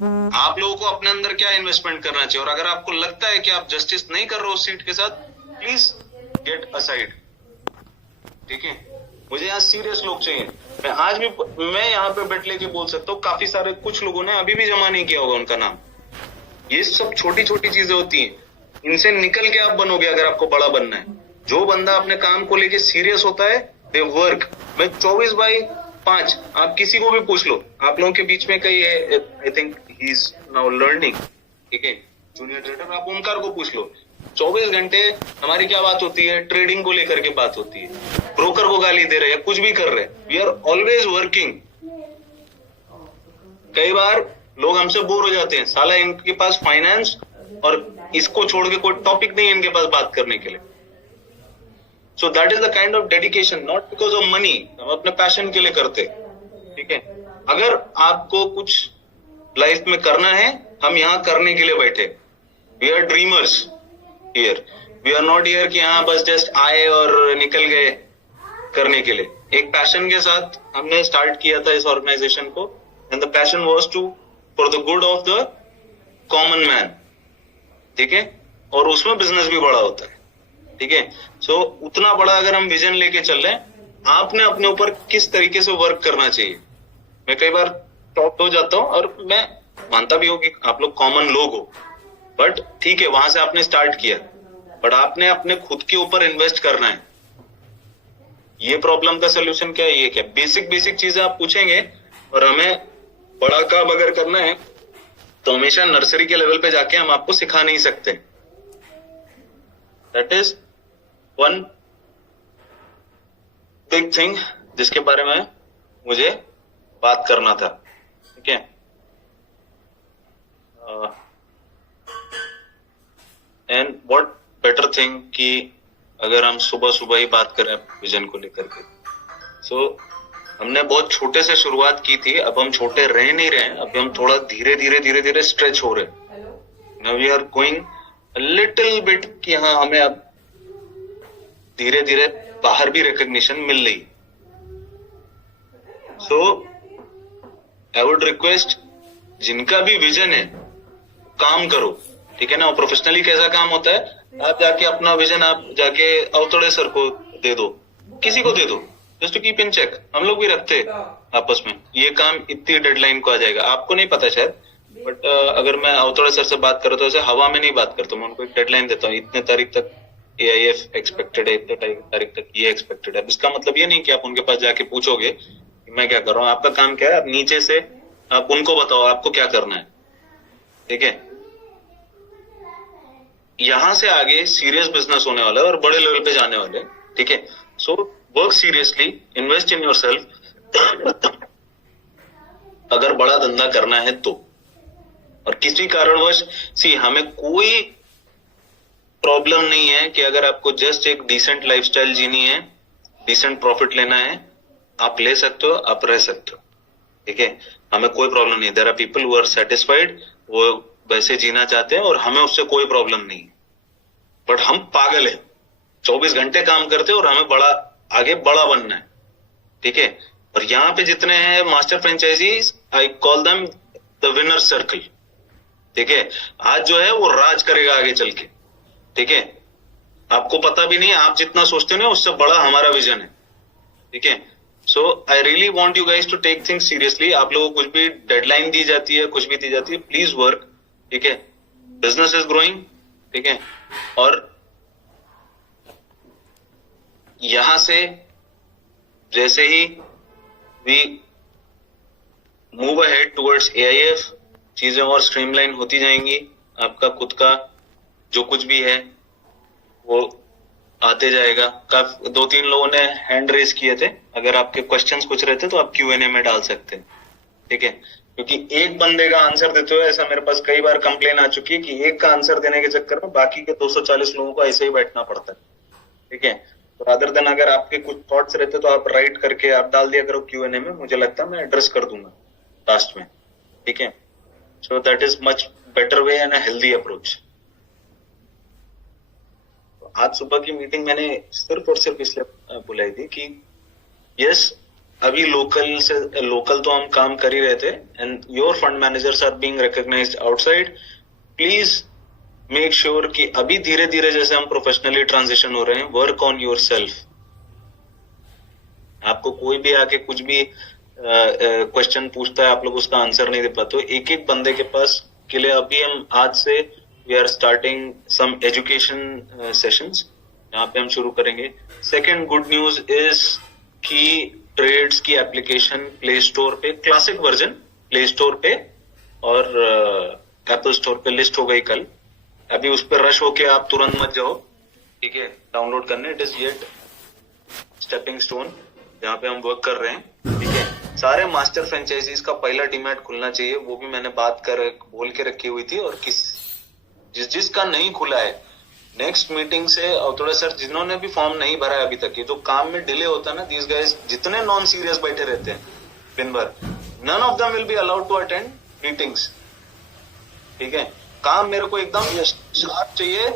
आप लोगों को अपने अंदर क्या इन्वेस्टमेंट करना चाहिए, और अगर आपको लगता है कि आप जस्टिस नहीं कर रहे हो सीट के साथ, प्लीज गेट असाइड। ठीक है, मुझे यहाँ सीरियस लोग चाहिए। मैं आज भी, मैं यहाँ पे बेट लेके बोल सकता हूँ, काफी सारे कुछ लोगों ने अभी भी जमा नहीं किया होगा उनका नाम। ये सब छोटी छोटी चीजें होती हैं, इनसे निकल के आप बनोगे अगर आपको बड़ा बनना है। जो बंदा अपने काम को लेके सीरियस होता है, दे वर्क। मैं 24/5, आप किसी को भी पूछ लो, आप लोगों के बीच में कई है, I think he is now learning, ठीक है, जूनियर ट्रेडर, आप ओमकार को पूछ लो। 24 घंटे हमारी क्या बात होती है, ट्रेडिंग को लेकर के बात होती है। ब्रोकर को गाली दे रहे हैं, कुछ भी कर रहे हैं, वी आर ऑलवेज वर्किंग। कई बार लोग हमसे बोर हो जाते हैं, साला इनके पास फाइनेंस और इसको छोड़ के कोई टॉपिक नहीं है इनके पास बात करने के लिए। सो that is the kind of dedication, not because of money, हम अपने पैशन के लिए करते। ठीक है, अगर आपको कुछ लाइफ में करना है, हम यहाँ करने के लिए बैठे। We are dreamers here, we are not here कि हाँ बस जस्ट आए और निकल गए करने के लिए। एक पैशन के साथ हमने स्टार्ट किया था इस ऑर्गेनाइजेशन को, and the passion was to for the good of the common man. ठीक है, और उसमें बिजनेस भी बड़ा होता है। ठीक है, सो उतना बड़ा अगर हम विजन लेके चल रहे हैं, आपने अपने ऊपर किस तरीके से वर्क करना चाहिए। मैं कई बार टॉप हो जाता हूँ, और मैं मानता भी हूँ कि आप लोग कॉमन लोग हो, बट ठीक है, वहां से आपने स्टार्ट किया, बट आपने अपने खुद के ऊपर इन्वेस्ट करना है। ये प्रॉब्लम का सोल्यूशन क्या है, ये क्या बेसिक बेसिक चीजें आप पूछेंगे, और हमें बड़ा काम अगर करना है तो हमेशा नर्सरी के लेवल पे जाके हम आपको सिखा नहीं सकते। That is one big thing जिसके बारे में मुझे बात करना था। ठीक है, एंड व्हाट बेटर थिंग कि अगर हम सुबह सुबह ही बात करें विजन को लेकर के। सो हमने बहुत छोटे से शुरुआत की थी, अब हम छोटे रह नहीं रहे हैं, अब हम थोड़ा धीरे धीरे स्ट्रेच हो रहे हैं। Now we are going little bit कि हाँ हमें अब धीरे धीरे बाहर भी रिकॉग्निशन मिल रही। सो आई वुड रिक्वेस्ट, जिनका भी विजन है काम करो। ठीक है ना, और प्रोफेशनली कैसा काम होता है, आप जाके अपना विजन आप जाके अवतड़े सर को दे दो, किसी को दे दो, just to keep in check. हम लोग भी रखते आपस में, ये काम इतनी डेडलाइन को आ जाएगा, आपको नहीं पता शायद, बट अगर मैं अवतड़े सर से बात करूँ तो ऐसे हवा में नहीं बात करता, मैं उनको एक डेडलाइन देता हूँ, इतने तारीख तक AIF एक्सपेक्टेड है, इतने तारीख तक ये एक्सपेक्टेड है। इसका मतलब ये नहीं कि आप उनके पास जाके पूछोगे कि मैं क्या कर रहा हूँ, आपका काम क्या है, आप नीचे से आप उनको बताओ आपको क्या करना है। ठीक है, यहां से आगे सीरियस बिजनेस होने वाला है और बड़े लेवल पे जाने वाले हैं। ठीक है, so work seriously, invest in yourself अगर बड़ा धंधा करना है तो। और किसी कारणवश हमें कोई प्रॉब्लम नहीं है कि अगर आपको जस्ट एक डिसेंट लाइफस्टाइल जीनी है, डिसेंट प्रॉफिट लेना है, आप ले सकते हो, आप रह सकते हो। ठीक है, हमें कोई प्रॉब्लम नहीं। There are people who are satisfied, वो वैसे जीना चाहते हैं और हमें उससे कोई प्रॉब्लम नहीं। बट हम पागल है, 24 घंटे काम करते हैं और हमें बड़ा आगे बड़ा बनना है। ठीक है, और यहाँ पे जितने हैं master franchises, I call them the winner circle. ठीक है, आज जो है वो राज करेगा आगे चल के। ठीक है, आपको पता भी नहीं, आप जितना सोचते हो ना उससे बड़ा हमारा विजन है। ठीक है, so I really want you guys to take things seriously. आप लोगों को कुछ भी डेडलाइन दी जाती है, कुछ भी दी जाती है, प्लीज वर्क। ठीक है, बिजनेस इज ग्रोइंग। ठीक है, और यहां से जैसे ही we move ahead towards AIF, चीजें और स्ट्रीमलाइन होती जाएंगी। आपका खुद का जो कुछ भी है वो आते जाएगा। काफी 2-3 लोगों ने हैंड रेज किए थे, अगर आपके क्वेश्चंस कुछ रहते तो आप Q&A में डाल सकते हैं। ठीक है, क्योंकि एक बंदे का आंसर देते हुए ऐसा मेरे पास कई बार कंप्लेन आ चुकी है कि एक का आंसर देने के चक्कर में बाकी के 240 लोगों को ऐसे ही बैठना पड़ता है। ठीक है, तो अदर देन अगर आपके कुछ थॉट्स रहते तो आप राइट करके आप डाल दिया करो Q&A में, मुझे लगता है मैं एड्रेस कर दूंगा लास्ट में। ठीक है, सो that is much better way and a healthy approach. आज सुबह की मीटिंग मैंने सिर्फ और सिर्फ इसलिए बुलाई थी कि यस, अभी लोकल तो हम काम कर ही रहे थे, and your fund managers are being recognised outside. Please make sure कि अभी धीरे धीरे जैसे हम प्रोफेशनली ट्रांजिशन हो रहे हैं, वर्क ऑन योर सेल्फ. आपको कोई भी आके कुछ भी क्वेश्चन पूछता है, आप लोग उसका आंसर नहीं दे पाते. एक एक बंदे के पास के लिए अभी हम आज से we are starting some education sessions, यहाँ पे हम शुरू करेंगे. सेकंड गुड न्यूज इज कि ट्रेड्स की एप्लीकेशन प्ले स्टोर पे, क्लासिक वर्जन प्ले स्टोर पे और एप्पल स्टोर पे लिस्ट हो गई कल. अभी उस पर रश होके आप तुरंत मत जाओ, ठीक है, डाउनलोड करने. It is yet stepping stone जहाँ पे हम वर्क कर रहे हैं, ठीक है. सारे मास्टर फ्रेंचाइजीज का पहला डीमैट खुलना चाहिए, वो भी मैंने बात कर बोल के रखी हुई थी. और जिसका नहीं खुला है, नेक्स्ट मीटिंग से, और थोड़ा सर जिन्होंने भी फॉर्म नहीं भरा है अभी तक, ये जो काम में डिले होता है ना, दीज गाइस जितने नॉन सीरियस बैठे रहते हैं दिन भर, none of them will be allowed to attend meetings, ठीक है. काम मेरे को एकदम शार्प चाहिए.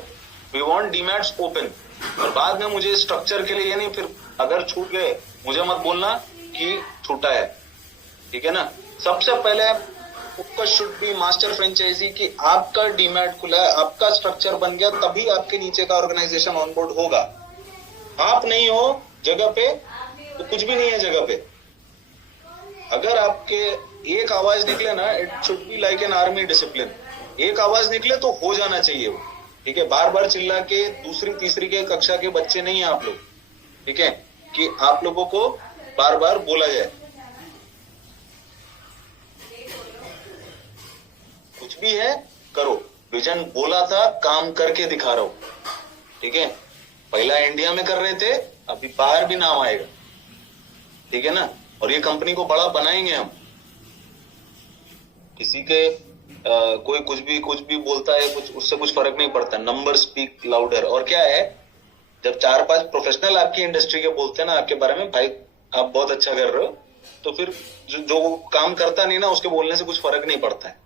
We want demats open. और बाद में मुझे स्ट्रक्चर के लिए, ये नहीं फिर अगर छूट गए मुझे मत बोलना कि छूटा है, ठीक है ना. सबसे पहले focus should be master franchisee की आपका डीमैट खुला है, आपका स्ट्रक्चर बन गया, तभी आपके नीचे का ऑर्गेनाइजेशन ऑनबोर्ड होगा. आप नहीं हो जगह पे तो कुछ भी नहीं है जगह पे. अगर आपके एक आवाज निकले ना, it should be like an army discipline. एक आवाज निकले तो हो जाना चाहिए वो, ठीक है. बार बार चिल्ला के दूसरी तीसरी के कक्षा के बच्चे नहीं है आप लोग, ठीक है, कि आप लोगों को बार बार बोला जाए. कुछ भी है करो. विजन बोला था, काम करके दिखा रहा हूं, ठीक है. पहला इंडिया में कर रहे थे, अभी बाहर भी नाम आएगा, ठीक है ना. और ये कंपनी को बड़ा बनाएंगे हम. किसी के कोई कुछ भी बोलता है, कुछ उससे कुछ फर्क नहीं पड़ता. Number speak louder. और क्या है, जब 4-5 प्रोफेशनल आपकी इंडस्ट्री के बोलते हैं ना आपके बारे में, भाई आप बहुत अच्छा कर रहे हो, तो फिर जो काम करता नहीं ना, उसके बोलने से कुछ फर्क नहीं पड़ता है,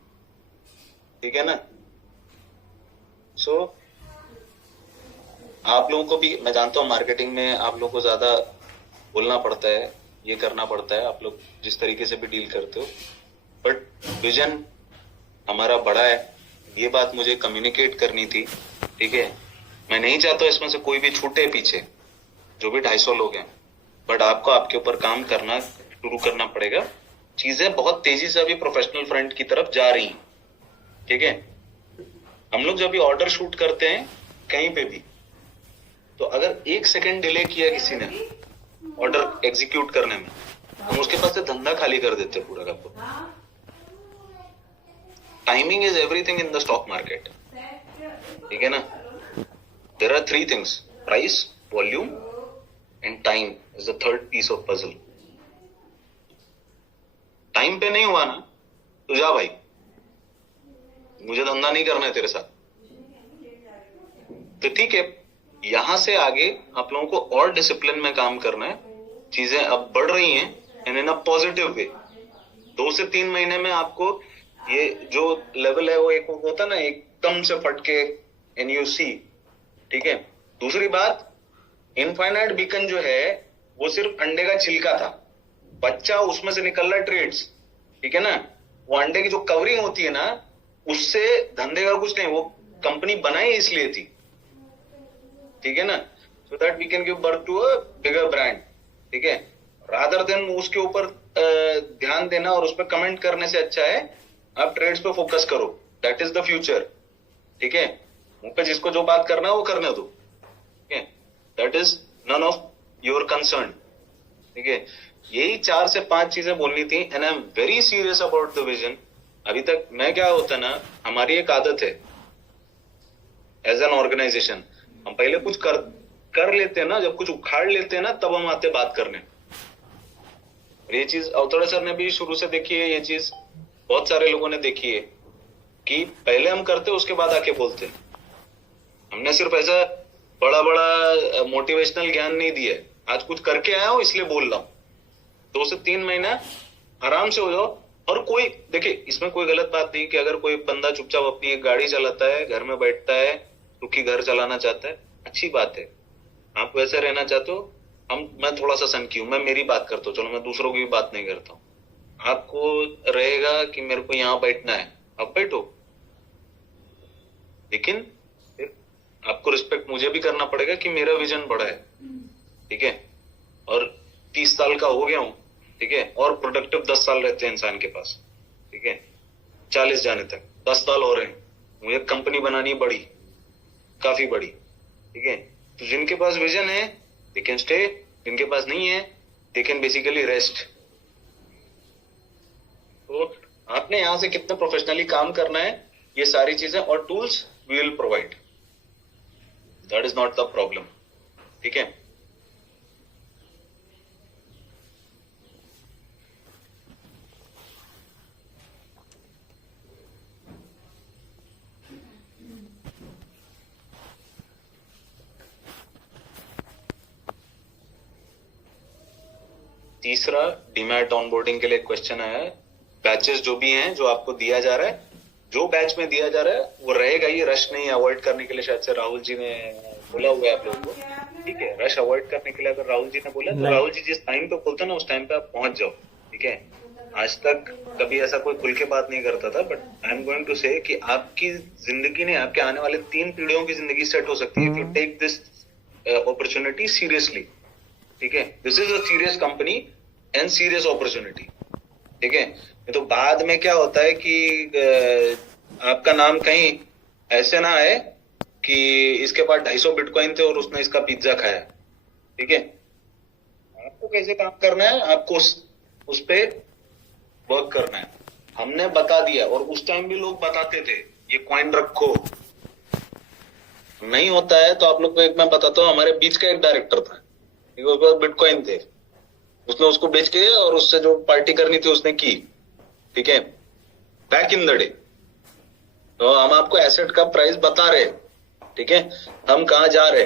ठीक है ना. सो आप लोगों को भी, मैं जानता हूँ मार्केटिंग में आप लोगों को ज्यादा बोलना पड़ता है, ये करना पड़ता है, आप लोग जिस तरीके से भी डील करते हो, बट विजन हमारा बड़ा है. ये बात मुझे कम्युनिकेट करनी थी, ठीक है. मैं नहीं चाहता इसमें से कोई भी छूटे पीछे, जो भी 250 लोग हैं, बट आपको आपके ऊपर काम करना शुरू करना पड़ेगा. चीजें बहुत तेजी से अभी प्रोफेशनल फ्रंट की तरफ जा रही हैं, ठीक है. हम लोग जब भी ऑर्डर शूट करते हैं कहीं पे भी, तो अगर 1 सेकंड डिले किया किसी ने ऑर्डर एग्जीक्यूट करने में, हम उसके पास से धंधा खाली कर देते हैं पूरा का पूरा. Timing is everything in the stock market, ठीक है ना. There are 3 things, price, volume and time is the third piece of puzzle. Time पे नहीं हुआ ना तो जा भाई, मुझे धंधा नहीं करना है तेरे साथ. तो ठीक है, यहां से आगे आप लोगों को और डिसिप्लिन में काम करना है. चीजें अब बढ़ रही हैं and in a positive way. 2 से 3 महीने में आपको ये जो लेवल है वो एक होता ना एकदम से फटके NUC, ठीक है. दूसरी बात, इनफाइनाइट बीकन जो है वो सिर्फ अंडे का छिलका था, बच्चा उसमें से निकल रहा ट्रेड्स, ठीक है ना. वो अंडे की जो कवरिंग होती है ना, उससे धंधे का कुछ नहीं, वो कंपनी बनाई इसलिए थी, ठीक है ना. So that we can give birth to a bigger brand, ठीक है. रादर देन उसके ऊपर ध्यान देना और उस पर कमेंट करने से अच्छा है आप ट्रेड्स पे फोकस करो. दैट इज द फ्यूचर, ठीक है. मुंह पे जिसको जो बात करना है वो करने दो, ठीक है. That is none of your concern, ठीक है. यही 4 से 5 चीजें बोलनी थी, and I am very serious about the vision. अभी तक मैं क्या होता ना, हमारी एक आदत है एज एन ऑर्गेनाइजेशन, हम पहले कुछ कर लेते हैं ना, जब कुछ उखाड़ लेते हैं ना, तब हम आते बात करने. ये चीज अवतड़े सर ने भी शुरू से देखी है, ये चीज बहुत सारे लोगों ने देखी है कि पहले हम करते उसके बाद आके बोलते. हमने सिर्फ ऐसा बड़ा बड़ा मोटिवेशनल ज्ञान नहीं दिया है. आज कुछ करके आया हूं इसलिए बोल रहा हूं. 2 से 3 महीना आराम से हो जाओ. और कोई देखिए, इसमें कोई गलत बात नहीं कि अगर कोई बंदा चुपचाप अपनी एक गाड़ी चलाता है, घर में बैठता है, सुखी घर चलाना चाहता है, अच्छी बात है. आप वैसे रहना चाहते हो, मैं थोड़ा सा सनकी हूं, मैं मेरी बात करता हूँ, चलो मैं दूसरों की भी बात नहीं करता हूँ। आपको रहेगा कि मेरे को यहाँ बैठना है, आप बैठो, लेकिन फिर आपको रिस्पेक्ट मुझे भी करना पड़ेगा कि मेरा विजन बड़ा है, ठीक है, और 30 साल का हो गया हूँ, ठीक है, और प्रोडक्टिव 10 साल रहते हैं इंसान के पास, ठीक है, 40 जाने तक 10 साल हो रहे हैं, मुझे कंपनी बनानी बड़ी, काफी बड़ी, ठीक है। तो जिनके पास विजन है दे कैन स्टे, जिनके पास नहीं है दे कैन बेसिकली रेस्ट। तो आपने यहां से कितना प्रोफेशनली काम करना है, ये सारी चीजें और tools we will provide, that is not the problem, ठीक है। तीसरा, डीमैट ऑनबोर्डिंग के लिए क्वेश्चन आया है, बैचेस जो भी हैं जो आपको दिया जा रहा है, जो बैच में दिया जा रहा है वो रहेगा, ये रश नहीं अवॉइड करने के लिए शायद से राहुल जी ने बोला हुआ है आप लोगों को, ठीक है। रश अवॉइड करने के लिए अगर राहुल जी ने बोला तो राहुल जी जिस टाइम पे बोलते ना उस टाइम पे आप पहुंच जाओ, ठीक है। आज तक कभी ऐसा कोई खुल के बात नहीं करता था, but I am going to say कि आपकी जिंदगी ने, आपके आने वाले 3 पीढ़ियों की जिंदगी सेट हो सकती है if you take this opportunity seriously, ठीक है। This is a serious company and serious opportunity, ठीक है। तो बाद में क्या होता है कि आपका नाम कहीं ऐसे ना आए कि इसके पास 250 बिटकॉइन थे और उसने इसका पिज्जा खाया, ठीक है। आपको कैसे काम करना है, आपको उस पे वर्क करना है। हमने बता दिया, और उस टाइम भी लोग बताते थे ये कॉइन रखो, नहीं होता है तो आप लोग को एक मैं बताता हूँ, हमारे बीच का एक डायरेक्टर था, उसके पास बिटकॉइन थे, उसने उसको बेच के और उससे जो पार्टी करनी थी उसने की, ठीक है, बैक इन द डे। तो हम आपको एसेट का प्राइस बता रहे, ठीक है, हम कहां जा रहे,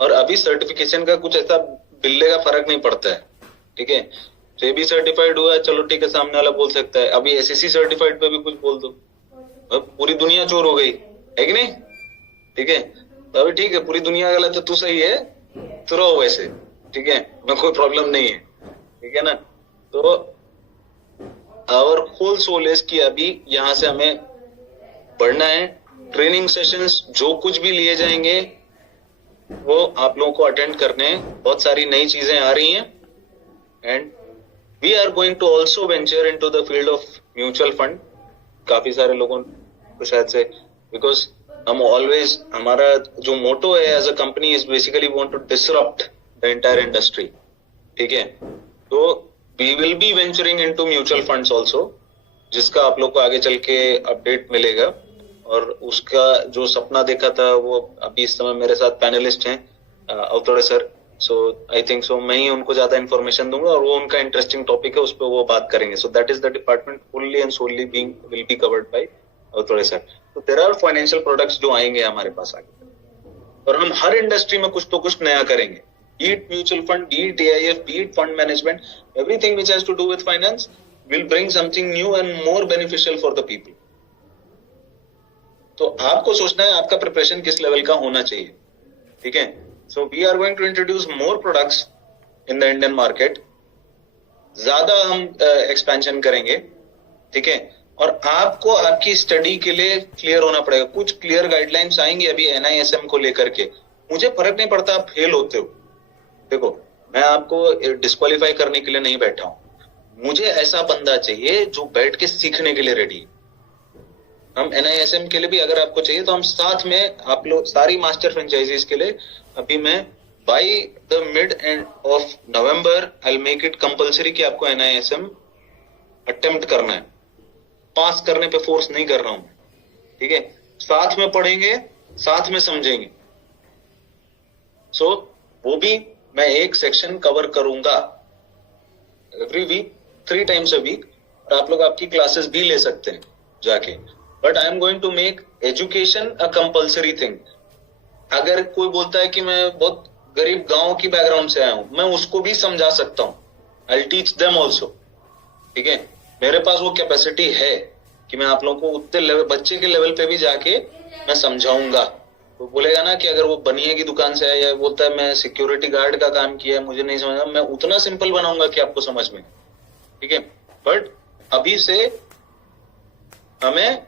और अभी सर्टिफिकेशन का कुछ ऐसा बिल्ले का फर्क नहीं पड़ता है, ठीक है। सेबी सर्टिफाइड हुआ है, चलो ठीक है, सामने वाला बोल सकता है, अभी एसईसी सर्टिफाइड पे भी कुछ बोल दो, अब पूरी दुनिया चोर हो गई है कि नहीं, ठीक है। तो अभी ठीक है, पूरी दुनिया गलत है, तू सही है, तो रहो वैसे, ठीक है, मैं कोई प्रॉब्लम नहीं है, ठीक है ना। तो आवर होल सोल इज कि अभी यहां से हमें बढ़ना है। ट्रेनिंग सेशंस जो कुछ भी लिए जाएंगे वो आप लोगों को अटेंड करने हैं, बहुत सारी नई चीजें आ रही हैं, and we are going to also venture into the field of mutual fund. काफी सारे लोगों को शायद से, बिकॉज हम ऑलवेज, हमारा जो मोटो है as a company is basically want to disrupt the entire industry, ठीक है। तो we will be venturing into mutual funds also, जिसका आप लोग को आगे चल के अपडेट मिलेगा, और उसका जो सपना देखा था वो अभी इस समय मेरे साथ पैनलिस्ट हैं अवतड़े sir, so I think so मैं ही उनको ज्यादा इन्फॉर्मेशन दूंगा, और वो उनका इंटरेस्टिंग टॉपिक है, उस पर वो बात करेंगे। So that is the department fully and solely being will be covered by Avtade sir. तो देयर आर फाइनेंशियल प्रोडक्ट्स जो आएंगे हमारे पास आगे, और हम हर इंडस्ट्री में कुछ तो कुछ नया करेंगे, be it mutual fund, be it AIF, be it fund management, everything which has to do with finance will bring something new and more beneficial for the people. तो आपको सोचना है आपका प्रिपरेशन किस लेवल का होना चाहिए, ठीक है। So we are going to introduce more products in the Indian market, ज्यादा हम एक्सपेंशन करेंगे, ठीक है। और आपको आपकी स्टडी के लिए क्लियर होना पड़ेगा, कुछ क्लियर गाइडलाइंस आएंगे अभी NISM को लेकर के। मुझे फर्क नहीं पड़ता आप फेल होते हो, देखो मैं आपको डिस्क्वालीफाई करने के लिए नहीं बैठा हूं, मुझे ऐसा बंदा चाहिए जो बैठ के सीखने के लिए रेडी है। हम NISM के लिए भी अगर आपको चाहिए तो हम साथ में, आप लोग सारी मास्टर फ्रेंचाइजीज के लिए अभी मैं by the mid end of November I will make it compulsory कि आपको NISM अटेम्प्ट करना है, पास करने पे फोर्स नहीं कर रहा हूं, ठीक है। साथ में पढ़ेंगे, साथ में समझेंगे। सो वो भी मैं एक सेक्शन कवर करूंगा every week, 3 times a week, और आप लोग आपकी क्लासेस भी ले सकते हैं जाके, but I am going to make education a compulsory thing. अगर कोई बोलता है कि मैं बहुत गरीब गांव की बैकग्राउंड से आया हूं, मैं उसको भी समझा सकता हूं, I will teach them also, ठीक है। मेरे पास वो कैपेसिटी है कि मैं आप लोगों को उतने लेवल, बच्चे के लेवल पे भी जाके मैं समझाऊंगा, तो बोलेगा ना कि अगर वो बनिए की दुकान से है या बोलता है मैं सिक्योरिटी गार्ड का काम किया है, मुझे नहीं समझा, मैं उतना सिंपल बनाऊंगा कि आपको समझ में, ठीक है। बट अभी से हमें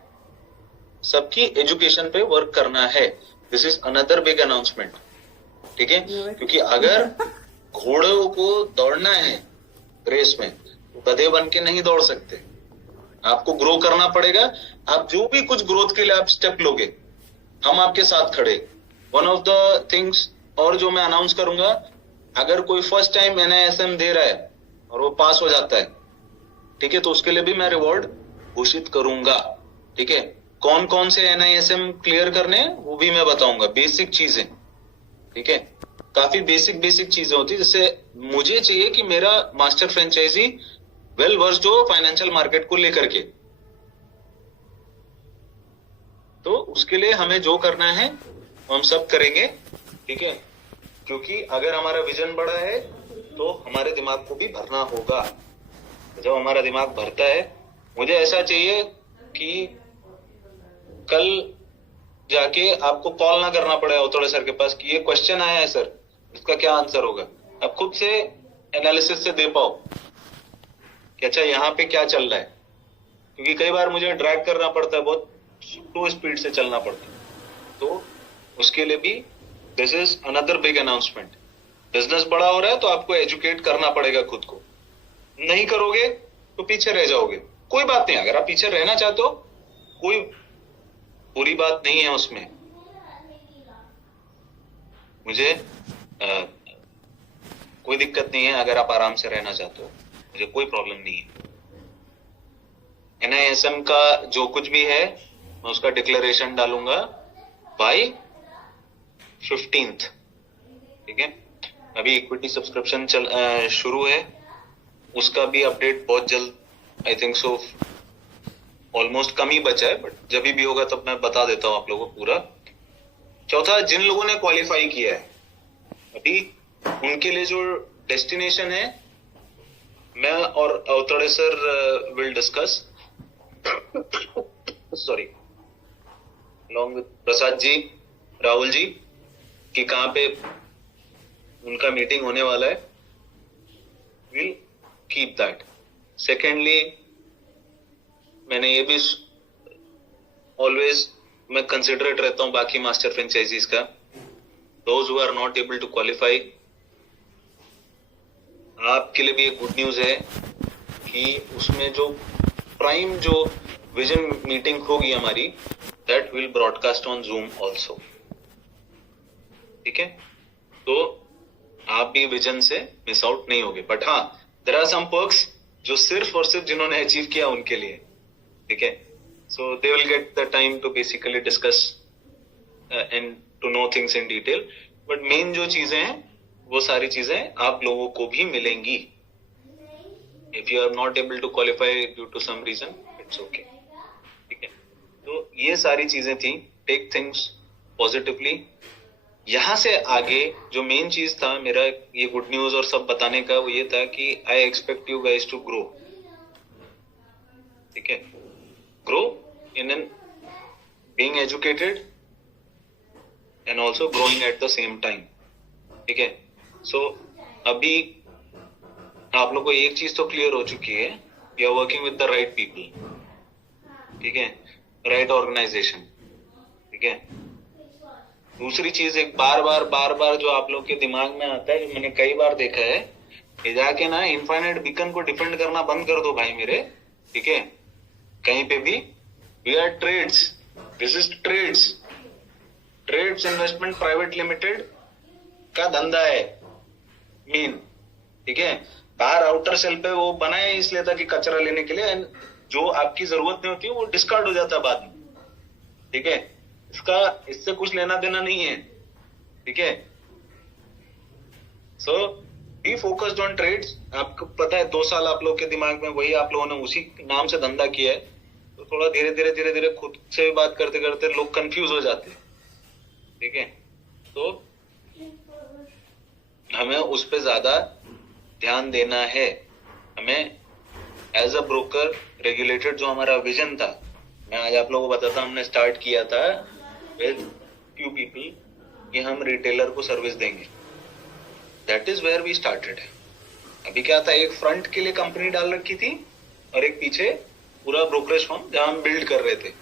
सबकी एजुकेशन पे वर्क करना है। This is another big announcement, ठीक है। क्योंकि अगर घोड़ों को दौड़ना है रेस में, गधे बन के नहीं दौड़ सकते, आपको ग्रो करना पड़ेगा। आप जो भी कुछ ग्रोथ के लिए आप स्टेप लोगे, हम आपके साथ खड़े। वन ऑफ द थिंग्स और जो मैं अनाउंस करूंगा, अगर कोई फर्स्ट टाइम NISM दे रहा है और वो पास हो जाता है, ठीक है, तो उसके लिए भी मैं रिवॉर्ड घोषित करूंगा, ठीक है। कौन कौन से NISM क्लियर करने हैं वो भी मैं बताऊंगा, बेसिक चीजें, ठीक है। काफी बेसिक चीजें होती है, जैसे मुझे चाहिए कि मेरा मास्टर फ्रेंचाइजी वेल वर्स्ड हो फाइनेंशियल मार्केट को लेकर के। तो उसके लिए हमें जो करना है हम सब करेंगे, ठीक है। क्योंकि अगर हमारा विजन बड़ा है तो हमारे दिमाग को भी भरना होगा। जब हमारा दिमाग भरता है, मुझे ऐसा चाहिए कि कल जाके आपको कॉल ना करना पड़े औतोड़े सर के पास कि ये क्वेश्चन आया है सर, इसका क्या आंसर होगा। आप खुद से एनालिसिस से दे पाओ कि अच्छा यहाँ पे क्या चल रहा है। क्योंकि कई बार मुझे ड्रैग करना पड़ता है, बहुत स्लो स्पीड से चलना पड़ता है। तो उसके लिए भी this is another big announcement. Business बड़ा हो रहा है तो आपको एजुकेट करना पड़ेगा खुद को। नहीं करोगे तो पीछे रह जाओगे। कोई बात नहीं, अगर आप पीछे रहना चाहते हो कोई बुरी बात नहीं है उसमें। मुझे कोई दिक्कत नहीं है अगर आप आराम से रहना चाहते हो, मुझे कोई प्रॉब्लम नहीं है। NISM का जो कुछ भी है मैं उसका डिक्लेरेशन डालूंगा बाय 15th, ठीक है। अभी इक्विटी सब्सक्रिप्शन शुरू है, उसका भी अपडेट बहुत जल्द, आई थिंक सो ऑलमोस्ट कम ही बचा है, बट जब भी होगा तब मैं बता देता हूं आप लोगों को पूरा। चौथा, जिन लोगों ने क्वालिफाई किया है अभी, उनके लिए जो डेस्टिनेशन है मैं और Avtade sir will discuss, sorry, along with Prasad ji, Rahul ji, कि कहाँ पे उनका मीटिंग होने वाला है। Will keep that. सेकेंडली, मैंने ये भी ऑलवेज मैं कंसिडरेट रहता हूं बाकी मास्टर फ्रेंचाइजीज का, those who are not able to qualify, आपके लिए भी एक गुड न्यूज है कि उसमें जो प्राइम जो विजन मीटिंग होगी हमारी, that will broadcast on zoom also, ठीक है। तो आप भी विजन से मिस आउट नहीं होगे। बट हाँ, देयर आर सम पर्क्स जो सिर्फ और सिर्फ जिन्होंने अचीव किया उनके लिए, ठीक है। So they will get the time to basically discuss and to know things in detail. But main जो चीजें हैं वो सारी चीजें आप लोगों को भी मिलेंगी। If you are not able to qualify due to some reason, it's okay, ठीक है। तो ये सारी चीजें थी, टेक थिंग्स पॉजिटिवली। यहां से आगे जो मेन चीज था मेरा, ये गुड न्यूज और सब बताने का, वो ये था कि I expect you guys to grow, ठीक है। Grow in an being educated and also growing at the same time, ठीक है। सो अभी आप लोग को एक चीज तो क्लियर हो चुकी है, you are working with the right people, ठीक है, राइट ऑर्गेनाइजेशन, ठीक है। दूसरी चीज, एक बार बार जो आप लोग के दिमाग में आता है, जो मैंने कई बार देखा है, ये जाके ना इनफाइनाइट बीकन को डिफेंड करना बंद कर दो भाई मेरे, ठीक है। कहीं पे भी we are trades, this is trades investment private limited का धंधा है मेन, ठीक है। बाहर आउटर सेल पे वो बनाए इसलिए था कि कचरा लेने के लिए, जो आपकी जरूरत नहीं होती है वो डिस्कार्ड हो जाता है बाद में, ठीक है। इससे कुछ लेना देना नहीं है, ठीक है। सो बी फोकस्ड ऑन ट्रेड्स। आपको पता है 2 साल आप लोग के दिमाग में वही, आप लोगों ने उसी नाम से धंधा किया है, तो थोड़ा धीरे धीरे खुद से बात करते करते लोग कंफ्यूज हो जाते हैं, ठीक है। तो हमें उस पे ज्यादा ध्यान देना है। हमें एज अ ब्रोकर रेगुलेटेड जो हमारा विजन था, मैं आज आप लोगों को बताता हूं, हमने स्टार्ट किया था विद few people कि हम रिटेलर को सर्विस देंगे. That is where we started. अभी क्या था, एक फ्रंट के लिए कंपनी डाल रखी थी और एक पीछे पूरा ब्रोकरेज फर्म जहां हम बिल्ड कर रहे थे.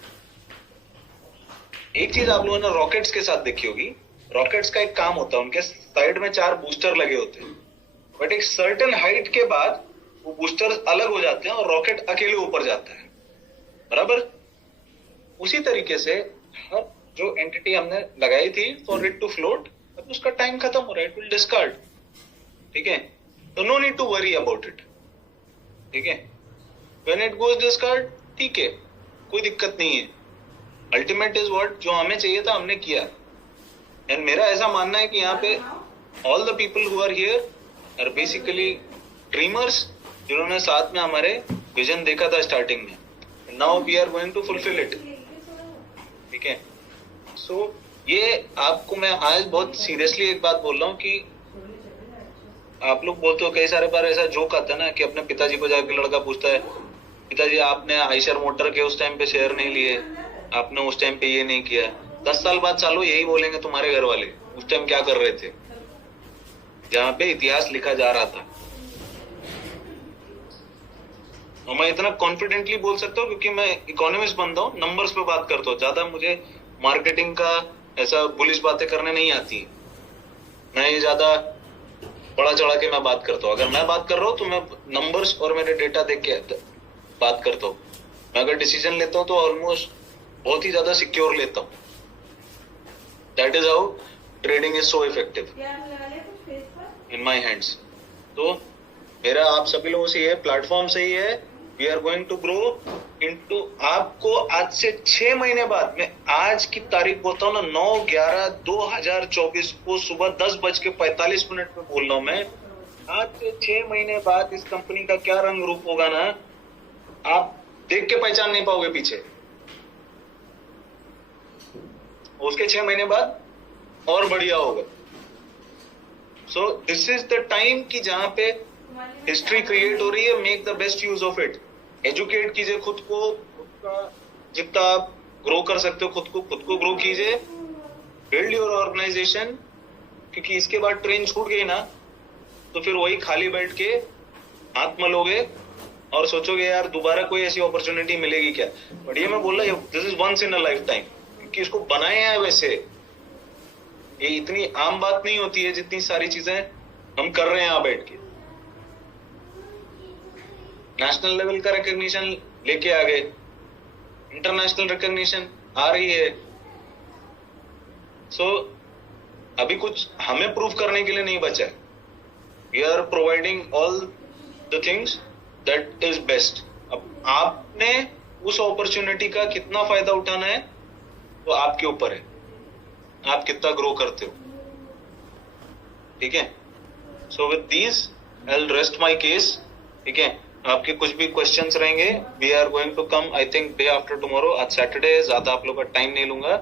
एक चीज आप लोगों ने रॉकेट्स के साथ देखी होगी. रॉकेट्स का एक काम होता है, उनके साइड में 4 बूस्टर लगे होते हैं, बट एक सर्टेन हाइट के बाद वो बूस्टर अलग हो जाते हैं और रॉकेट अकेले ऊपर जाता है. बराबर उसी तरीके से हर जो एंटिटी हमने लगाई थी फॉर इट टू फ्लोट, अब उसका टाइम खत्म हो रहा है, इट विल डिस्कार्ड. ठीक है, तो no need to worry about it. ठीक है, व्हेन इट गोज डिस्कार्ड, ठीक है, कोई दिक्कत नहीं है. अल्टीमेट इज व्हाट, जो हमें चाहिए था हमने किया. एंड मेरा ऐसा मानना है कि यहाँ पे all the people who are here are basically dreamers, जिन्होंने साथ में हमारे विजन देखा था स्टार्टिंग में. Now we are going to fulfil it. ठीक है, सो ये आपको मैं आज बहुत सीरियसली एक बात बोल रहा हूँ कि आप लोग बोलते हो, कई सारे बार ऐसा जोक आता है ना कि अपने पिताजी को जाके लड़का पूछता है, पिताजी आपने आइशर मोटर के उस टाइम पे शेयर नहीं लिए, आपने उस टाइम पे ये नहीं किया. 10 साल बाद चालो यही बोलेंगे तुम्हारे घर वाले, उस टाइम क्या कर रहे थे, जहाँ पे इतिहास लिखा जा रहा था. और मैं इतना कॉन्फिडेंटली बोल सकता हूँ क्योंकि मैं इकोनॉमिस्ट बंदा हूँ, नंबर्स पे बात करता हूँ. ज्यादा मुझे मार्केटिंग का ऐसा बुलिश बातें करने नहीं आती. मैं ये ज्यादा बड़ा चढ़ा के मैं बात करता हूँ. अगर मैं बात कर रहा हूँ तो मैं नंबर्स और मेरे डेटा देख के बात करता हूँ. मैं अगर डिसीजन लेता हूँ तो ऑलमोस्ट बहुत ही ज्यादा सिक्योर लेता हूँ. That is how trading is so effective in my hands. तो मेरा आप सभी लोगों से ये प्लेटफॉर्म से ही है, we are going to grow into. आपको आज से 6 महीने बाद, मैं आज की तारीख बोलता हूँ ना, 9/11/2024 को सुबह 10:45 में बोल रहा हूँ मैं. आज से 6 महीने बाद इस कंपनी का क्या रंग रूप होगा ना, आप देख के पहचान नहीं पाओगे पीछे. उसके 6 महीने बाद और बढ़िया होगा. So this is the time कि जहां पे हिस्ट्री क्रिएट हो रही है. Make the best use of it. Educate कीजिए खुद को, खुद का जितना आप ग्रो कर सकते हो खुद को ग्रो कीजिए. बिल्ड योर ऑर्गेनाइजेशन, क्योंकि इसके बाद ट्रेन छूट गई ना तो फिर वही खाली बैठ के हाथ मलोगे और सोचोगे यार दोबारा कोई ऐसी अपॉर्चुनिटी मिलेगी क्या. बट ये मैं बोल रहा हूँ, this is once in a lifetime, क्योंकि इसको बनाए हैं वैसे. ये इतनी आम बात नहीं होती है जितनी सारी चीजें हम कर रहे हैं यहाँ बैठ के. नेशनल लेवल का रिकॉग्निशन लेके आ गए, इंटरनेशनल रिकॉग्निशन आ रही है. सो अभी कुछ हमें प्रूव करने के लिए नहीं बचा है. We are providing all the things that is best. अब आपने उस अपॉर्चुनिटी का कितना फायदा उठाना है तो आपके ऊपर है, आप कितना ग्रो करते हो. ठीक है, so with this I will rest my case. ठीक है, आपके कुछ भी क्वेश्चंस रहेंगे, we are going to come I think day after tomorrow. आज सैटरडे है, ज्यादा आप लोग का टाइम नहीं लूंगा,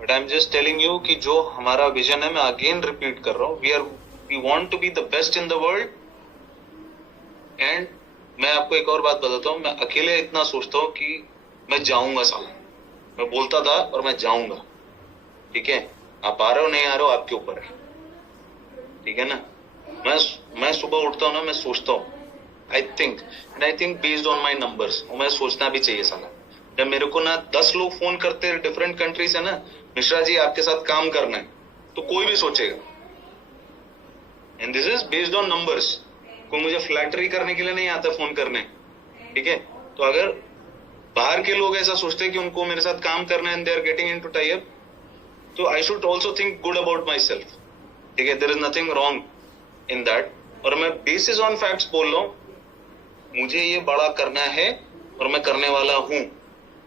but I am just telling you कि जो हमारा विजन है, मैं अगेन रिपीट कर रहा हूँ, we want to be the best in the world. And मैं आपको एक और बात बताता हूँ, मैं अकेले इतना सोचता हूँ कि मैं जाऊंगा साला. मैं बोलता था और मैं जाऊंगा. ठीक है, आप आ रहे हो नहीं आ रहे हो आपके ऊपर है. ठीक है ना. मैं सुबह उठता हूँ ना, मैं सोचता हूँ, I think based on my numbers, और मैं सोचना भी चाहिए साला. जब मेरे को ना 10 लोग फोन करते हैं डिफरेंट कंट्री से ना, मिश्रा जी आपके साथ काम करना है, तो कोई भी सोचेगा. And this is based on numbers. कोई मुझे फ्लैटरी करने के लिए नहीं आता फोन करने. ठीक है, तो अगर बाहर के लोग ऐसा सोचते हैं कि उनको मेरे साथ काम करना है and they are getting into tie up, तो I should also think good about my सेल्फ. ठीक है, there is nothing wrong in that. और मैं बेसिस ऑन फैक्ट्स बोल रहा हूँ, मुझे ये बड़ा करना है और मैं करने वाला हूँ.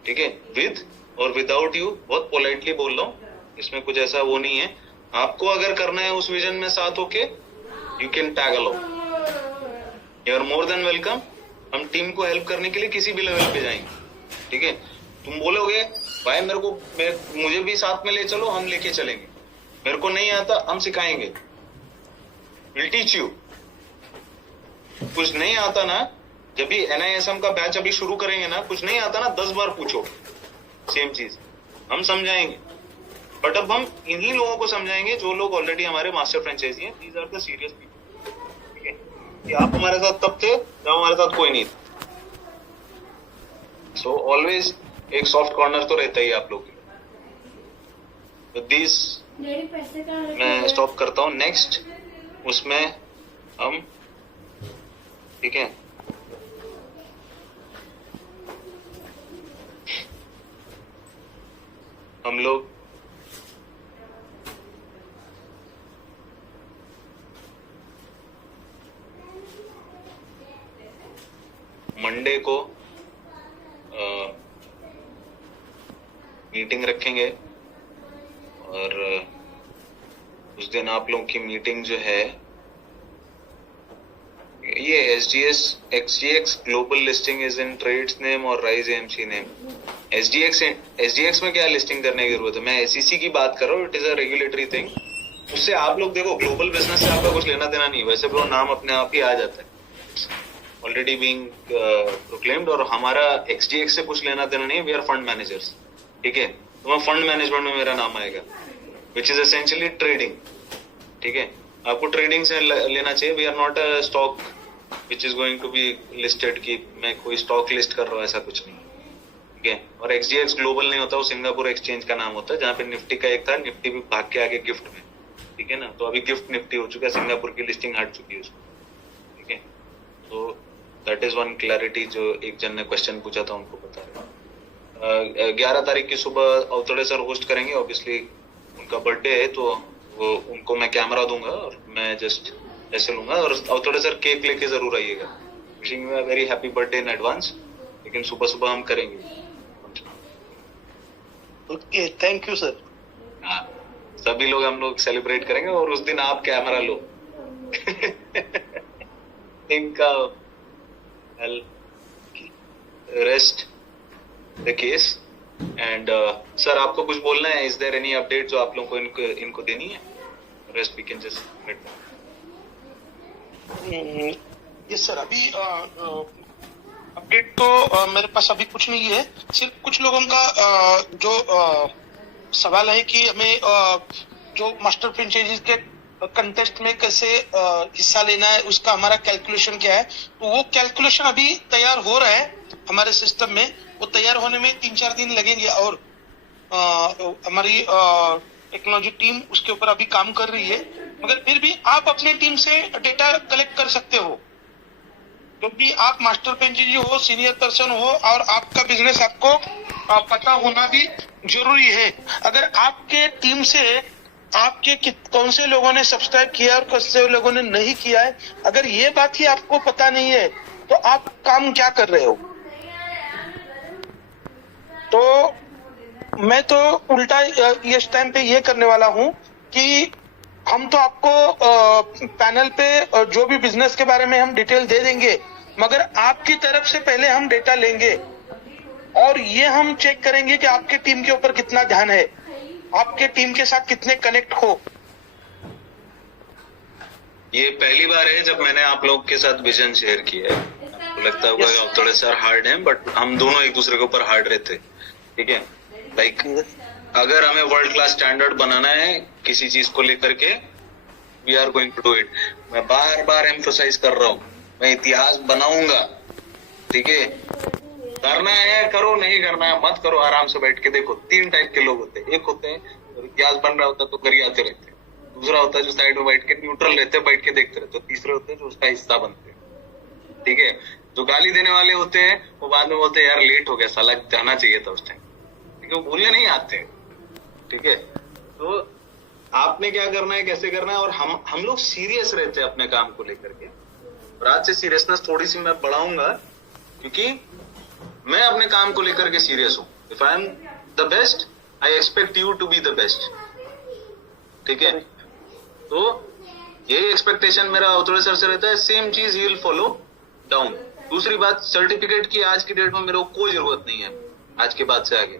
ठीक है, विद और विदाउट यू, बहुत पोलाइटली बोल रहा हूँ, इसमें कुछ ऐसा वो नहीं है. आपको अगर करना है उस विजन में साथ होके, you can tag along, you are more than welcome. हम टीम को हेल्प करने के लिए किसी भी लेवल पे जाएंगे. ठीक है, तुम बोलोगे भाई मुझे भी साथ में ले चलो, हम लेके चलेंगे. मेरे को नहीं आता, हम सिखाएंगे, विल टीच यू. कुछ नहीं आता ना, जब भी NISM का बैच अभी शुरू करेंगे ना, कुछ नहीं आता ना, 10 बार पूछो सेम चीज, हम समझाएंगे. बट अब हम इन्हीं लोगों को समझाएंगे जो लोग ऑलरेडी हमारे मास्टर फ्रेंचाइजी हैं. These are the serious people. ठीक है, कि आप हमारे साथ तब थे जब हमारे साथ कोई नहीं था. सो ऑलवेज एक सॉफ्ट कॉर्नर तो रहता ही आप लोग के लिए. दिस मैं स्टॉप करता हूँ. नेक्स्ट उसमें हम, ठीक है, हम लोग मंडे को मीटिंग रखेंगे और उस दिन आप लोगों की मीटिंग जो है ये XGX global listing is in trades name और राइज AMC नेम. SGX में क्या लिस्टिंग करने की जरूरत है? मैं SEC की बात कर रहा हूँ. It is a regulatory thing. उससे आप लोग देखो, ग्लोबल बिजनेस से आपका कुछ लेना देना नहीं. वैसे वो नाम अपने आप ही आ जाता है, ऑलरेडी बीइंग प्रोक्लेम्ड. और हमारा XGX से कुछ लेना देना नहीं है. We are fund managers. ठीक है, तो फंड मैनेजमेंट में मेरा नाम आएगा, विच इज एसेंशियली ट्रेडिंग. ठीक है, आपको ट्रेडिंग से लेना चाहिए. We are not a stock which is going to be listed, कि मैं कोई स्टॉक लिस्ट कर रहा हूँ, ऐसा कुछ नहीं. ठीक है, और XGX ग्लोबल नहीं होता, वो सिंगापुर एक्सचेंज का नाम होता है, जहाँ पे निफ्टी का एक था. निफ्टी भी भाग के आगे गिफ्ट में. ठीक है ना, तो अभी गिफ्ट निफ्टी हो चुका है, सिंगापुर की लिस्टिंग हट चुकी है उसको. ठीक है, तो दैट इज वन क्लैरिटी जो एक जन ने क्वेश्चन पूछा था, उनको बता रहे. 11 तारीख की सुबह अवतड़े सर होस्ट करेंगे. ऑब्वियसली उनका बर्थडे है, तो वो उनको मैं कैमरा दूंगा और मैं जस्ट ऐसे लूंगा. और अवतड़े सर केक लेके जरूर आइएगा. Wishing you a very happy birthday in advance. लेकिन सुबह सुबह हम करेंगे. Okay, thank you sir. हाँ, सभी लोग हम लोग सेलिब्रेट करेंगे और उस दिन आप camera low. Think rest the case. And sir, आपको कुछ बोलना है? इज देयर एनी अपडेट जो आप लोगों को इनको देनी है? Rest we can just let. Yes sir, अभी अपडेट तो मेरे पास अभी कुछ नहीं है. सिर्फ कुछ लोगों का जो सवाल है कि हमें जो मास्टर फ्रेंचाइजीज के कंटेस्ट में कैसे हिस्सा लेना है, उसका हमारा कैलकुलेशन क्या है. तो वो कैलकुलेशन अभी तैयार हो रहा है हमारे सिस्टम में. वो तैयार होने में 3-4 दिन लगेंगे और हमारी टेक्नोलॉजी टीम उसके ऊपर अभी काम कर रही है. मगर फिर भी आप अपने टीम से डेटा कलेक्ट कर सकते हो, क्योंकि आप मास्टर फ्रेंचाइजी हो, सीनियर पर्सन हो, और आपका बिजनेस आपको पता होना भी जरूरी है. अगर आपके टीम से आपके कौन से लोगों ने सब्सक्राइब किया और कौन से लोगों ने नहीं किया है, अगर ये बात ही आपको पता नहीं है तो आप काम क्या कर रहे हो. तो मैं तो उल्टा इस टाइम पे ये करने वाला हूँ कि हम तो आपको पैनल पे जो भी बिजनेस के बारे में हम डिटेल दे देंगे, मगर आपकी तरफ से पहले हम डेटा लेंगे और ये हम चेक करेंगे कि आपके टीम के ऊपर कितना ध्यान है, आपके टीम के साथ कितने कनेक्ट हो. ये पहली बार है जब मैंने आप लोग के साथ विजन शेयर किया है. आपको लगता होगा आप थोड़े सर हार्ड हैं, बट हम दोनों एक दूसरे के ऊपर हार्ड रहते. ठीक है, लाइक अगर हमें वर्ल्ड क्लास स्टैंडर्ड बनाना है किसी चीज को लेकर के, we are going to do it. मैं बार बार एम्फोसाइज कर रहा हूँ, मैं इतिहास बनाऊंगा. ठीक है, करना है करो, नहीं करना है मत करो, आराम से बैठ के देखो. 3 टाइप के लोग होते हैं. एक होते हैं जो इतिहास बन रहा होता है तो गरियाते रहते हैं. दूसरा होता है जो साइड में बैठ के न्यूट्रल रहते हैं, बैठ के देखते रहते हैं. तीसरे होते हैं जो उसका हिस्सा बनते हैं. ठीक है, जो गाली देने वाले होते हैं वो बाद में बोलते हैं यार लेट हो गया, साला जाना चाहिए था उस टाइम. ठीक है, वो भूलने नहीं आते. ठीक है, तो आपने क्या करना है, कैसे करना है. और हम लोग सीरियस रहते हैं अपने काम को लेकर के. और आज से सीरियसनेस थोड़ी सी मैं बढ़ाऊंगा, क्योंकि मैं अपने काम को लेकर के सीरियस हूँ. If I am the best, I expect you to be the best. ठीक है, तो यही एक्सपेक्टेशन मेरा अवतड़े सर से रहता है. सेम चीज ही विल फॉलो डाउन. दूसरी बात, सर्टिफिकेट की आज की डेट में मेरे को कोई जरूरत नहीं है. आज के बाद से आगे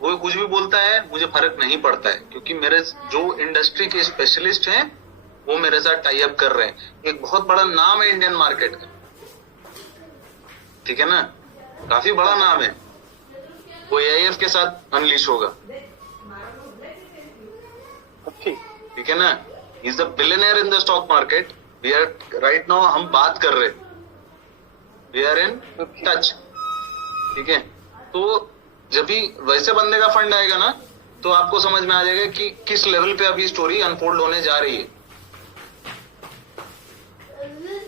वो कुछ भी बोलता है मुझे फर्क नहीं पड़ता है, क्योंकि मेरे जो इंडस्ट्री के स्पेशलिस्ट हैं वो मेरे साथ टाई अप कर रहे हैं. एक बहुत बड़ा नाम है इंडियन मार्केट का. ठीक है ना, काफी बड़ा नाम है. वो AIF के साथ अनलीश होगा. ठीक है ना, is the billionaire in the stock market. We are right now, हम बात कर रहे, वी आर इन टच. ठीक है, तो जब भी वैसे बंदे का फंड आएगा ना, तो आपको समझ में आ जाएगा कि किस लेवल पे अभी स्टोरी अनफोल्ड होने जा रही है.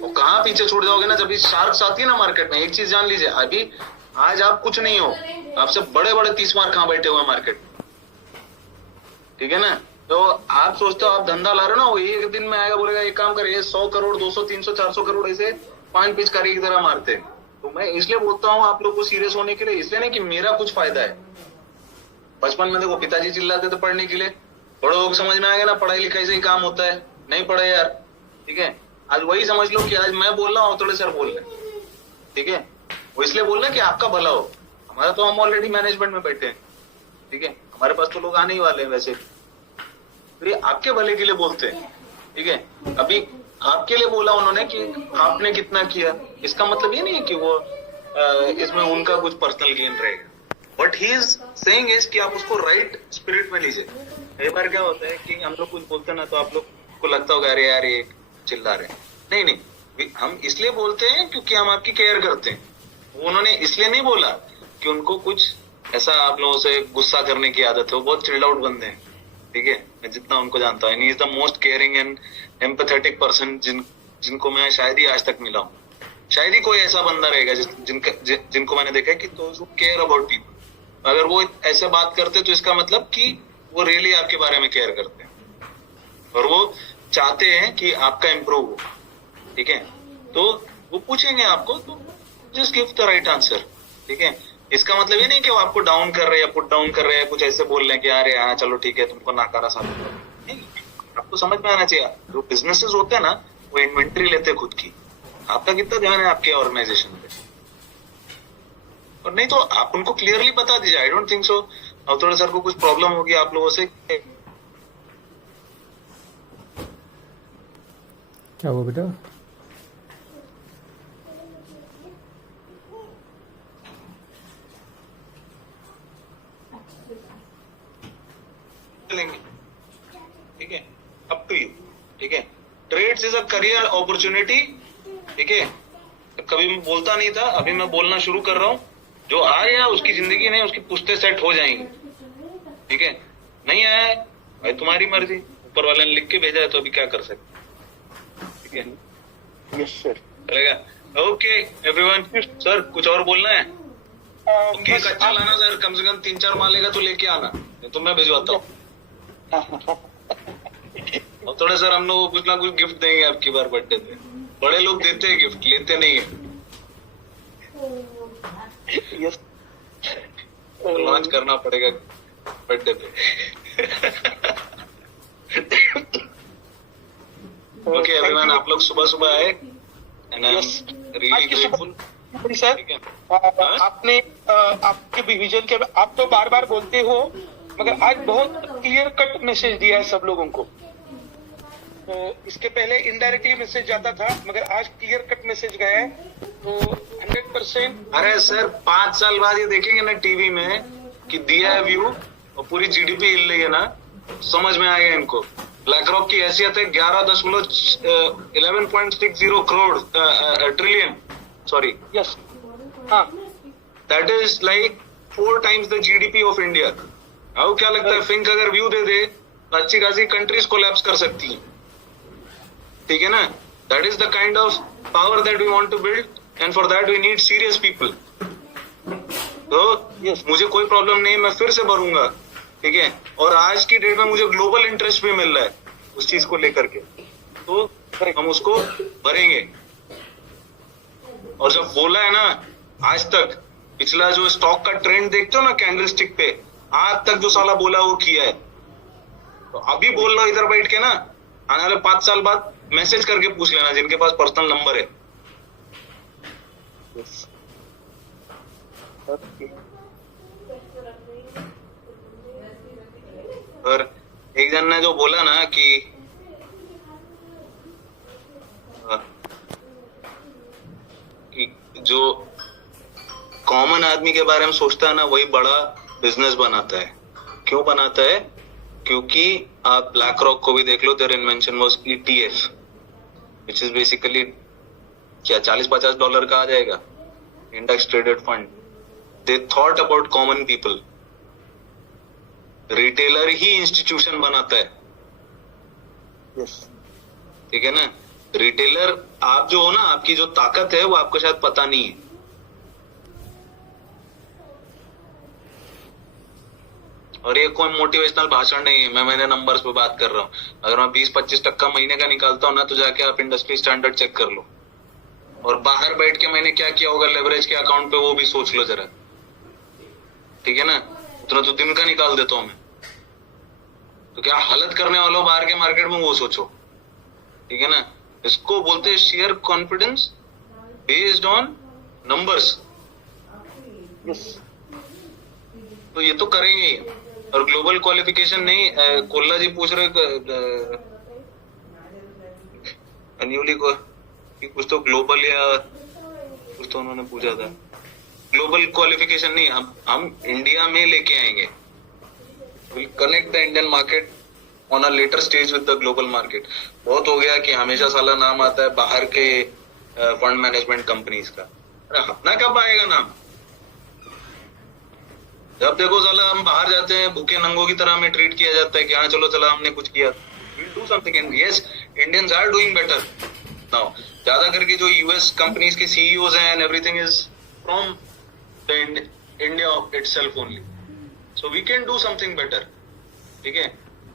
और कहाँ पीछे छूट जाओगे ना, जब शार्क्स आती है ना मार्केट में. एक चीज जान लीजिए, अभी आज आप कुछ नहीं हो, आपसे बड़े बड़े 30 मार्क कहाँ बैठे हुए मार्केट. ठीक है ना, तो आप सोचते हो आप धंधा ला रहे हो ना, वो एक दिन में आएगा बोलेगा एक काम करिए 100 करोड़ 200 300 400 करोड़ ऐसे पान पिचकारी की तरह मारते हैं. तो मैं इसलिए बोलता हूँ आप लोग को सीरियस होने के लिए, इसलिए नहीं कि मेरा कुछ फायदा है. बचपन में देखो पिताजी चिल्लाते थे पढ़ने के लिए, बड़े लोग समझ में आ गया ना पढ़ाई लिखाई से ही काम होता है, नहीं पढ़े यार. ठीक है, आज वही समझ लो कि आज मैं बोल रहा हूँ थोड़े सर बोल रहे. ठीक है, वो इसलिए बोल रहे कि आपका भला हो. हमारा तो हम ऑलरेडी मैनेजमेंट में बैठे हैं. ठीक है, हमारे पास तो लोग आने ही वाले हैं वैसे, फिर ये आपके भले के लिए बोलते हैं. ठीक है, अभी आपके लिए बोला उन्होंने कि आपने कितना किया, इसका मतलब ये नहीं है कि वो इसमें उनका कुछ पर्सनल गेन रहेगा. But he is saying is कि आप उसको राइट स्पिरिट में लीजिए. कई बार क्या होता है कि हम लोग कुछ बोलते हैं ना, तो आप लोग को लगता होगा अरे यार ये चिल्ला रहे हैं. नहीं नहीं, हम इसलिए बोलते हैं क्योंकि हम आपकी केयर करते हैं. उन्होंने इसलिए नहीं बोला कि उनको कुछ ऐसा आप लोगों से गुस्सा करने की आदत है. वो बहुत चिल्ड आउट बंदे हैं. ठीक है, मैं जितना उनको जानता हूँ, he is the most caring and empathetic person जिनको मैं शायद ही आज तक मिला हूँ. शायद ही कोई ऐसा बंदा रहेगा जिनको मैंने देखा है कि तो केयर अबाउट पीपल. अगर वो ऐसे बात करते तो इसका मतलब कि वो रियली आपके बारे में केयर करते हैं और वो चाहते हैं कि आपका इम्प्रूव हो. ठीक है, तो वो पूछेंगे आपको, तो just give the right answer. ठीक है, इसका मतलब ये नहीं कि वो आपको डाउन कर रहे हैं, पुट डाउन कर रहे हैं, कुछ ऐसे बोल रहे हैं कि यार हाँ चलो ठीक है तुमको नाकारा साबित करो. नहीं, आपको समझ में आना चाहिए. जो बिजनेसेस होते हैं ना, वो इन्वेंट्री लेते हैं खुद की. आपका कितना ध्यान है आपके ऑर्गेनाइजेशन पे, और नहीं तो आप उनको क्लियरली बता दीजिए. I don't think so Avtode sir को कुछ प्रॉब्लम होगी आप लोगों से. क्या हुआ बेटा? लेंगे. ठीक है, अप टू यू. ठीक है, trades is a career opportunity. ठीक है, कभी मैं बोलता नहीं था, अभी मैं बोलना शुरू कर रहा हूँ. जो आया उसकी जिंदगी नहीं, उसकी पुश्ते सेट हो जाएंगी. ठीक है, नहीं आया भाई तुम्हारी मर्जी, ऊपर वाले ने लिख के भेजा है तो अभी क्या कर सकते. ठीक है, यस सर, चलेगा. Okay everyone. सर कुछ और बोलना है? केक अच्छा लाना सर, कम से कम 3-4 माले का तो लेके आना, नहीं तो मैं भिजवाता हूँ. और थोड़ा सर हम लोग कुछ ना कुछ गिफ्ट देंगे आपकी बार बर्थडे पे. बड़े लोग देते हैं गिफ्ट, लेते नहीं है. यस, लॉन्च करना पड़ेगा बर्थडे पे. ओके एवरीवन, आप लोग सुबह सुबह आए and I am really grateful. Sir आपने आपके विजन के आप तो बार बार बोलते हो, मगर आज बहुत क्लियर कट मैसेज दिया है सब लोगों को. तो इसके पहले इनडायरेक्टली मैसेज जाता था, मगर आज क्लियर कट मैसेज गया है. तो 100%. अरे सर 5 साल बाद ये देखेंगे ना टीवी में कि दिया है व्यू और पूरी जीडीपी हिल रही है ना, समझ में आएगा इनको. ब्लैक रॉक की हैसियत है 11.60 करोड़ ट्रिलियन, सॉरी. यस, हाँ, that is like 4 times the GDP of India. अब क्या लगता है फिंक अगर व्यू दे दे तो अच्छी खासी कंट्रीज कोलैप्स कर सकती हैं. ठीक है ना, that is the kind of power that we want to build and for that we need serious people. तो मुझे कोई प्रॉब्लम नहीं, मैं फिर से भरूंगा. ठीक है, और आज की डेट में मुझे ग्लोबल इंटरेस्ट भी मिल रहा है उस चीज को लेकर के, तो हम उसको भरेंगे. और जब बोला है ना, आज तक पिछला जो स्टॉक का ट्रेंड देखते हो ना कैंडलस्टिक पे, आज तक जो साला बोला वो किया है. तो अभी बोल रहा इधर बैठ के ना, आने वाले 5 साल बाद मैसेज करके पूछ लेना जिनके पास पर्सनल नंबर है. और एक जन ने जो बोला ना कि जो कॉमन आदमी के बारे में सोचता है ना, वही बड़ा बिजनेस बनाता है. क्यों बनाता है? क्योंकि आप ब्लैक रॉक को भी देख लो, their invention was ETF, which is basically क्या $40-50 का आ जाएगा, index traded fund. They thought about common people. Retailer ही इंस्टीट्यूशन बनाता है, ठीक है ना. रिटेलर आप जो हो ना, आपकी जो ताकत है वो आपको शायद पता नहीं है. और ये कोई मोटिवेशनल भाषण नहीं है, मैं मेरे नंबर्स पे बात कर रहा हूँ. अगर मैं 20-25% महीने का निकालता हूँ ना, तो जाके आप इंडस्ट्री स्टैंडर्ड चेक कर लो. और बाहर बैठ के मैंने क्या किया होगा लेवरेज के अकाउंट पे, वो भी सोच लो जरा, ठीक है ना. उतना तो दिन का निकाल देता हूँ मैं. तो क्या हालत करने वालों बाहर के मार्केट में, वो सोचो, ठीक है ना. इसको बोलते हैं share confidence based on numbers. तो ये तो करेंगे ही. और ग्लोबल क्वालिफिकेशन नहीं, कोल्ला जी पूछ रहे अन्यूली को कि कुछ तो ग्लोबल या कुछ तो उन्होंने पूछा था. ग्लोबल क्वालिफिकेशन नहीं, हम इंडिया में लेके आएंगे. Will connect the Indian market on a later stage with the global market. बहुत हो गया कि हमेशा साला नाम आता है बाहर के फंड मैनेजमेंट कंपनीज का. अरे अपना कब आएगा नाम? जब देखो साला हम बाहर जाते हैं, भूखे नंगों की तरह हमें ट्रीट किया जाता है कि हाँ चलो चला हमने कुछ किया. We'll do something, and yes, Indians are doing better now. ज्यादा करके जो US कंपनीज के CEOs हैं and everything is from the India itself only. So we can do something better. ठीक है,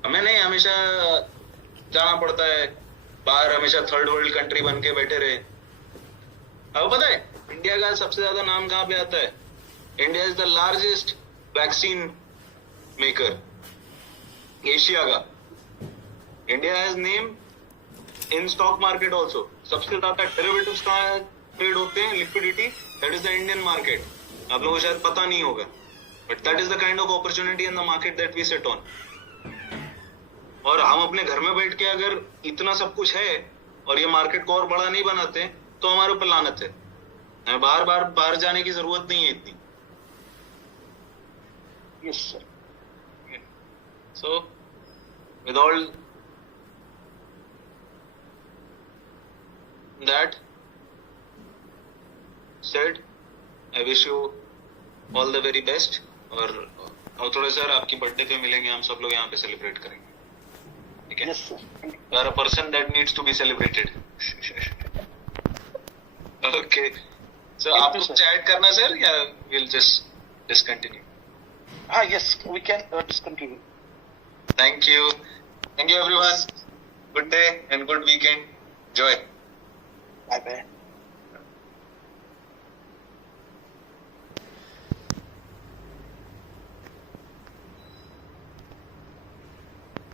हमें नहीं हमेशा जाना पड़ता है बाहर, हमेशा थर्ड वर्ल्ड कंट्री बन के बैठे रहे. अब पता है इंडिया का सबसे ज्यादा नाम कहाँ पे आता है? India is the largest vaccine maker Asia का. India has name in stock market also. सबसे ज्यादा डेरिवेटिव्स कहाँ ट्रेड होते हैं, liquidity, that is the Indian market. आप लोगों को शायद पता नहीं होगा, but that is the kind of opportunity in the market that we sit on. और हम अपने घर में बैठ के अगर इतना सब कुछ है और ये मार्केट को और बड़ा नहीं बनाते, तो हमारे ऊपर लानत है. हमें बाहर जाने की जरूरत नहीं है इतनी. Yes, sir. So, with all that said, I wish you all the very best. और थोड़े सर आपकी बर्थडे पे मिलेंगे, हम सब लोग यहाँ पे सेलिब्रेट करेंगे, ठीक है? Yes, sir. You are a person that needs to be celebrated. Okay. So आपको कुछ ऐड करना सर, या we'll just discontinue? Yes, we can discontinue. Thank you. Thank you everyone. Good day and good weekend. Joy. Bye bye.